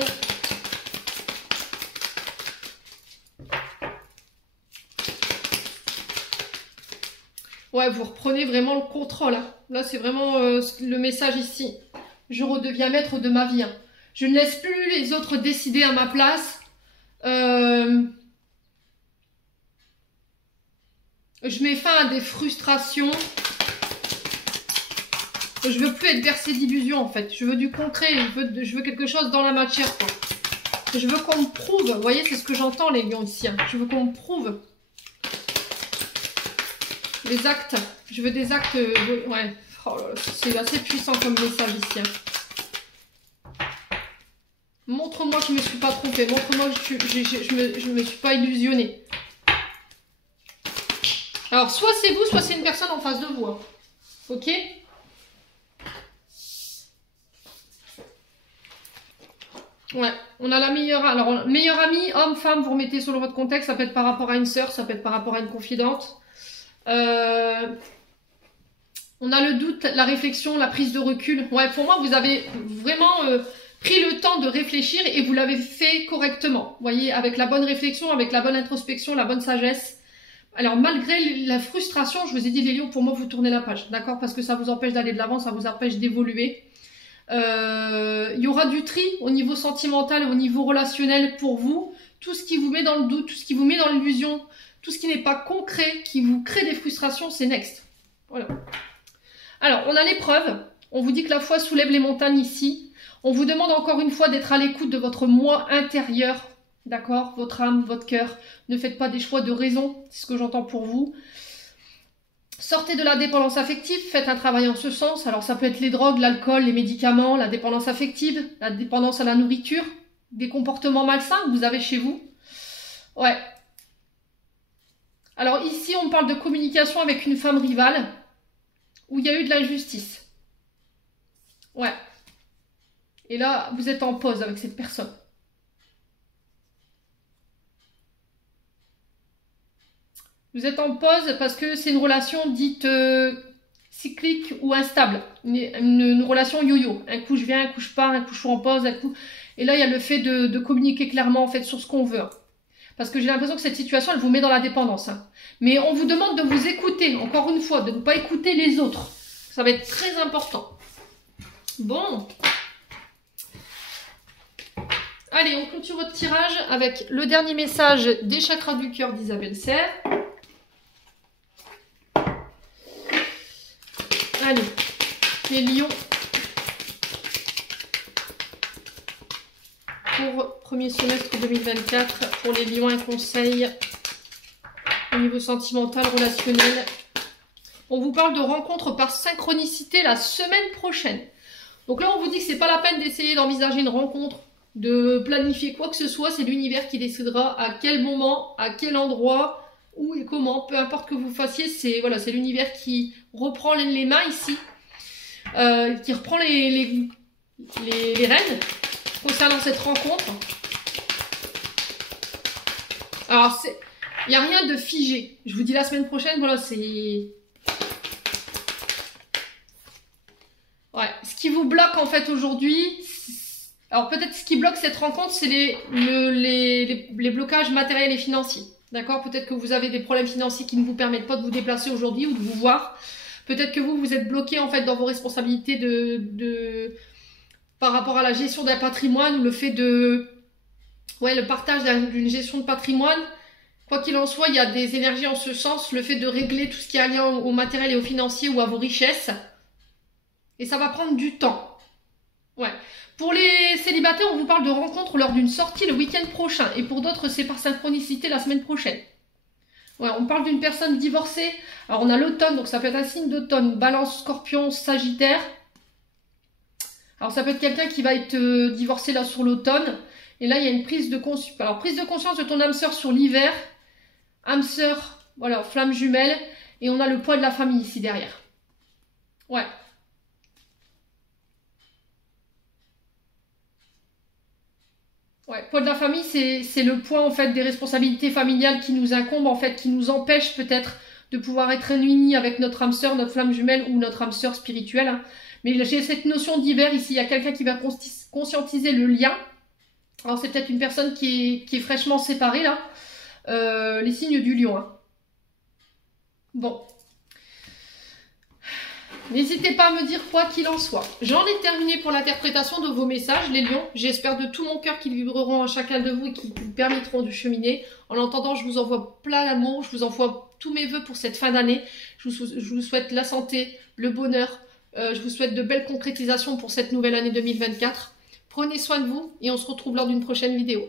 Ouais, vous reprenez vraiment le contrôle. Hein. Là, c'est vraiment le message ici. Je redeviens maître de ma vie. Hein. Je ne laisse plus les autres décider à ma place. Je mets fin à des frustrations. Je veux plus être bercée d'illusions, en fait. Je veux du concret. Je veux quelque chose dans la matière, quoi. Je veux qu'on me prouve. Vous voyez, c'est ce que j'entends, les lions, ici. Hein. Je veux qu'on me prouve. Des actes. Je veux des actes. Ouais. Oh, c'est assez puissant comme message ici. Hein. Montre-moi que je ne me suis pas trompée. Montre-moi que je me suis pas illusionnée. Alors, soit c'est vous, soit c'est une personne en face de vous. Hein. Ok? Ouais, on a la meilleure. Alors, meilleure amie, homme, femme, vous remettez selon votre contexte. Ça peut être par rapport à une sœur, ça peut être par rapport à une confidente. On a le doute, la réflexion, la prise de recul. Ouais, pour moi, vous avez vraiment pris le temps de réfléchir et vous l'avez fait correctement. Vous voyez, avec la bonne réflexion, avec la bonne introspection, la bonne sagesse. Alors, malgré la frustration, je vous ai dit, les lions, pour moi, vous tournez la page. D'accord? Parce que ça vous empêche d'aller de l'avant, ça vous empêche d'évoluer. Il y aura du tri au niveau sentimental, au niveau relationnel pour vous. Tout ce qui vous met dans le doute, tout ce qui vous met dans l'illusion, tout ce qui n'est pas concret, qui vous crée des frustrations, c'est next. Voilà. Alors, on a l'épreuve. On vous dit que la foi soulève les montagnes ici. On vous demande encore une fois d'être à l'écoute de votre moi intérieur. D'accord? Votre âme, votre cœur. Ne faites pas des choix de raison. C'est ce que j'entends pour vous. Sortez de la dépendance affective. Faites un travail en ce sens. Alors, ça peut être les drogues, l'alcool, les médicaments, la dépendance affective, la dépendance à la nourriture, des comportements malsains que vous avez chez vous. Ouais. Alors, ici, on parle de communication avec une femme rivale, où il y a eu de l'injustice. Ouais. Et là, vous êtes en pause avec cette personne. Vous êtes en pause parce que c'est une relation dite cyclique ou instable. Une relation yo-yo. Un coup je viens, un coup je pars, un coup je suis en pause, un coup... Et là, il y a le fait de communiquer clairement en fait sur ce qu'on veut. Parce que j'ai l'impression que cette situation, elle vous met dans la dépendance. Hein. Mais on vous demande de vous écouter, encore une fois, de ne pas écouter les autres. Ça va être très important. Bon. Allez, on clôture votre tirage avec le dernier message des chakras du cœur d'Isabelle Serre. Allez, les lions. Pour premier semestre 2024, pour les lions, un conseil au niveau sentimental, relationnel. On vous parle de rencontres par synchronicité la semaine prochaine. Donc là, on vous dit que c'est pas la peine d'essayer d'envisager une rencontre, de planifier quoi que ce soit. C'est l'univers qui décidera à quel moment, à quel endroit, où et comment. Peu importe que vous fassiez, c'est voilà, c'est l'univers qui reprend les mains ici, qui reprend les rênes concernant cette rencontre. Alors, il n'y a rien de figé. Je vous dis la semaine prochaine, voilà, c'est... Ouais, ce qui vous bloque en fait aujourd'hui, alors peut-être ce qui bloque cette rencontre, c'est les blocages matériels et financiers. D'accord? Peut-être que vous avez des problèmes financiers qui ne vous permettent pas de vous déplacer aujourd'hui ou de vous voir. Peut-être que vous êtes bloqué en fait dans vos responsabilités par rapport à la gestion d'un patrimoine ou le fait de... Ouais, le partage d'une gestion de patrimoine. Quoi qu'il en soit, il y a des énergies en ce sens, le fait de régler tout ce qui est lien au matériel et au financier ou à vos richesses. Et ça va prendre du temps. Ouais. Pour les célibataires, on vous parle de rencontres lors d'une sortie le week-end prochain. Et pour d'autres, c'est par synchronicité la semaine prochaine. Ouais, on parle d'une personne divorcée. Alors, on a l'automne, donc ça peut être un signe d'automne. Balance, Scorpion, Sagittaire. Alors, ça peut être quelqu'un qui va être divorcé là sur l'automne. Et là, il y a une prise de conscience. Alors, prise de conscience de ton âme sœur sur l'hiver. Âme sœur, voilà, flamme jumelle. Et on a le poids de la famille ici derrière. Ouais. Ouais, poids de la famille, c'est le poids en fait des responsabilités familiales qui nous incombent, en fait, qui nous empêchent peut-être de pouvoir être unis avec notre âme sœur, notre flamme jumelle ou notre âme sœur spirituelle. Hein. Mais j'ai cette notion d'hiver ici, il y a quelqu'un qui va conscientiser le lien. Alors c'est peut-être une personne qui est fraîchement séparée là. Les signes du lion. Hein. Bon. N'hésitez pas à me dire quoi qu'il en soit. J'en ai terminé pour l'interprétation de vos messages, les lions. J'espère de tout mon cœur qu'ils vibreront à chacun de vous et qu'ils vous permettront de cheminer. En attendant, je vous envoie plein d'amour. Je vous envoie tous mes vœux pour cette fin d'année. Je vous souhaite la santé, le bonheur. Je vous souhaite de belles concrétisations pour cette nouvelle année 2024. Prenez soin de vous et on se retrouve lors d'une prochaine vidéo.